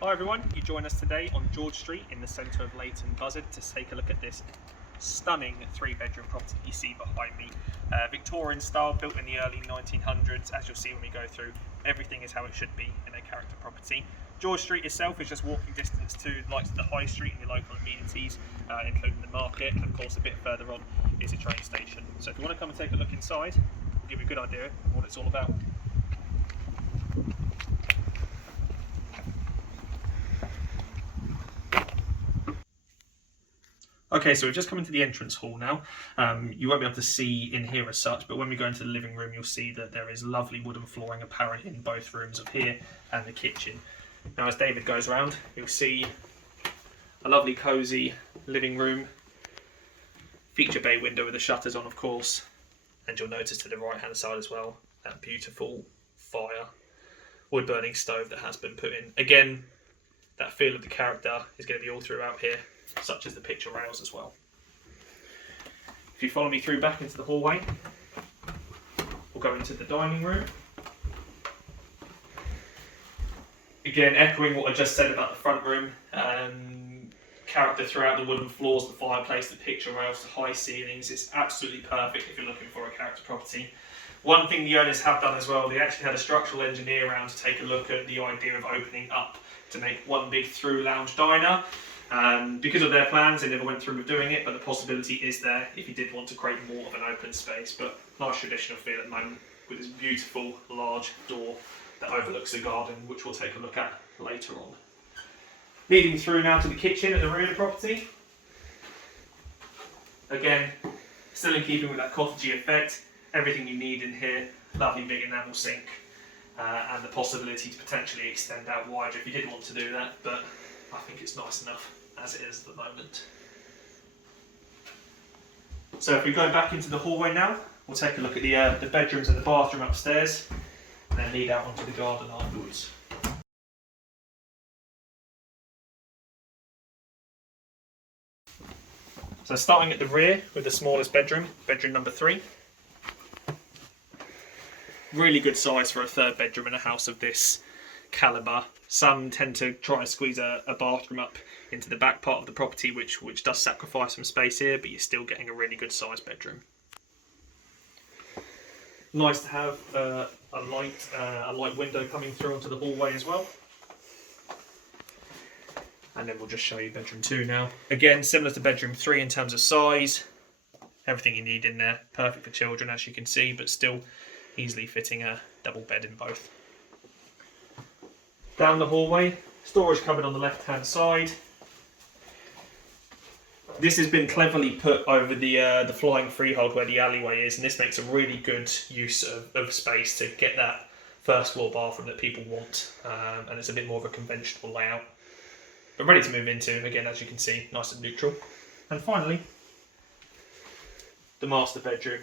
Hi everyone, you join us today on George Street in the centre of Leighton, Buzzard to take a look at this stunning 3-bedroom property you see behind me. Victorian style, built in the early 1900s. As you'll see when we go through, everything is how it should be in a character property. George Street itself is just walking distance to the likes of the high street and your local amenities, including the market, and of course a bit further on is a train station. So if you want to come and take a look inside, we'll give you a good idea of what it's all about. Okay, so we've just come into the entrance hall now. You won't be able to see in here as such, but when we go into the living room, you'll see that there is lovely wooden flooring apparent in both rooms of here and the kitchen. Now, as David goes around, you'll see a lovely cosy living room, feature bay window with the shutters on, of course, and you'll notice to the right-hand side as well, that beautiful fire, wood-burning stove that has been put in. Again, that feel of the character is going to be all throughout here, such as the picture rails as well. If you follow me through back into the hallway, we'll go into the dining room. Again, echoing what I just said about the front room, character throughout the wooden floors, the fireplace, the picture rails, the high ceilings. It's absolutely perfect if you're looking for a character property. One thing the owners have done as well, they actually had a structural engineer around to take a look at the idea of opening up to make one big through lounge diner. Because of their plans, they never went through with doing it, but the possibility is there if you did want to create more of an open space. But nice traditional feel at the moment with this beautiful large door that overlooks the garden, which we'll take a look at later on. Leading through now to the kitchen at the rear of the property. Again, still in keeping with that cottagey effect, everything you need in here, lovely big enamel sink, and the possibility to potentially extend out wider if you did want to do that, but I think it's nice enough as it is at the moment. So if we go back into the hallway now, we'll take a look at the bedrooms and the bathroom upstairs, and then lead out onto the garden afterwards. So starting at the rear with the smallest bedroom, bedroom number 3. Really good size for a 3rd bedroom in a house of this calibre. Some tend to try and squeeze a bathroom up into the back part of the property, which does sacrifice some space here, but you're still getting a really good sized bedroom. Nice to have a light window coming through onto the hallway as well. And then we'll just show you bedroom 2 now. Again, similar to bedroom 3 in terms of size. Everything you need in there. Perfect for children, as you can see, but still easily fitting a double bed in both. Down the hallway, storage cupboard on the left-hand side. This has been cleverly put over the flying freehold where the alleyway is, and this makes a really good use of space to get that first floor bathroom that people want, and it's a bit more of a conventional layout. But ready to move into, again, as you can see, nice and neutral. And finally, the master bedroom.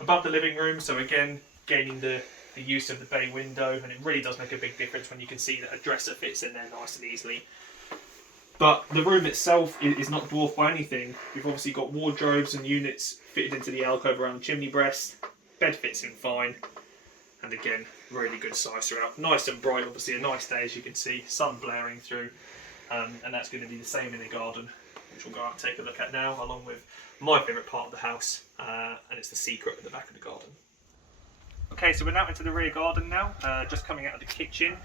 Above the living room, so again, gaining the use of the bay window, and it really does make a big difference when you can see that a dresser fits in there nice and easily. But the room itself is not dwarfed by anything. You've obviously got wardrobes and units fitted into the alcove around the chimney breast. Bed fits in fine, and again, really good size throughout. Nice and bright, obviously a nice day as you can see, sun blaring through, and that's going to be the same in the garden, which we'll go out and take a look at now, along with my favourite part of the house, and it's the secret at the back of the garden. Okay, so we're now into the rear garden now, just coming out of the kitchen.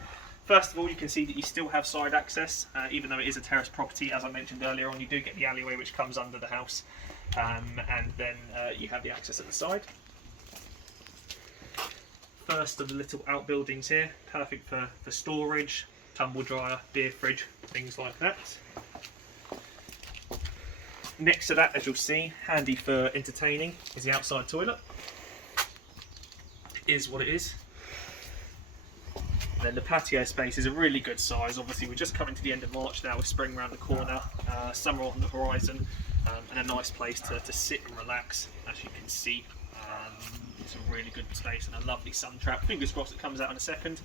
First of all, you can see that you still have side access, even though it is a terrace property. As I mentioned earlier on, you do get the alleyway which comes under the house, and then you have the access at the side. First of the little outbuildings here, perfect for storage, tumble dryer, beer fridge, things like that. Next to that, as you'll see, handy for entertaining, is the outside toilet. It is what it is. And then the patio space is a really good size. Obviously, we're just coming to the end of March now with spring around the corner, summer on the horizon, and a nice place to sit and relax, as you can see. It's a really good space and a lovely sun trap. Fingers crossed it comes out in a second.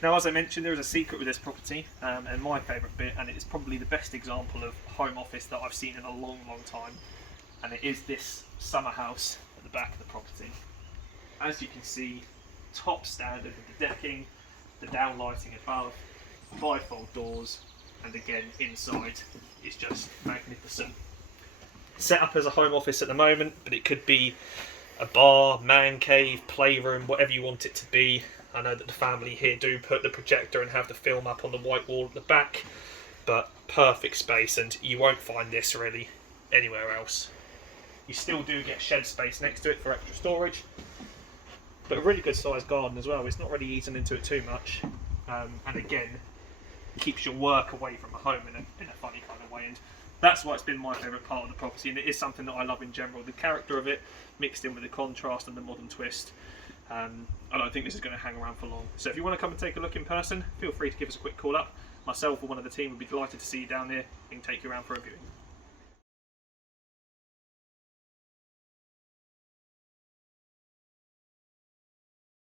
Now, as I mentioned, there is a secret with this property, and my favourite bit, and it is probably the best example of home office that I've seen in a long, long time, and it is this summer house at the back of the property. As you can see, top standard with the decking, the downlighting above, bifold doors, and again inside is just magnificent. Set up as a home office at the moment, but it could be a bar, man cave, playroom, whatever you want it to be. I know that the family here do put the projector and have the film up on the white wall at the back, but perfect space, and you won't find this really anywhere else. You still do get shed space next to it for extra storage, but a really good sized garden as well. It's not really eaten into it too much, and again keeps your work away from a home in a funny kind of way, and that's why it's been my favourite part of the property, and it is something that I love in general. The character of it mixed in with the contrast and the modern twist. I don't think this is going to hang around for long. So if you want to come and take a look in person, feel free to give us a quick call up. Myself or one of the team would be delighted to see you down there and take you around for a viewing.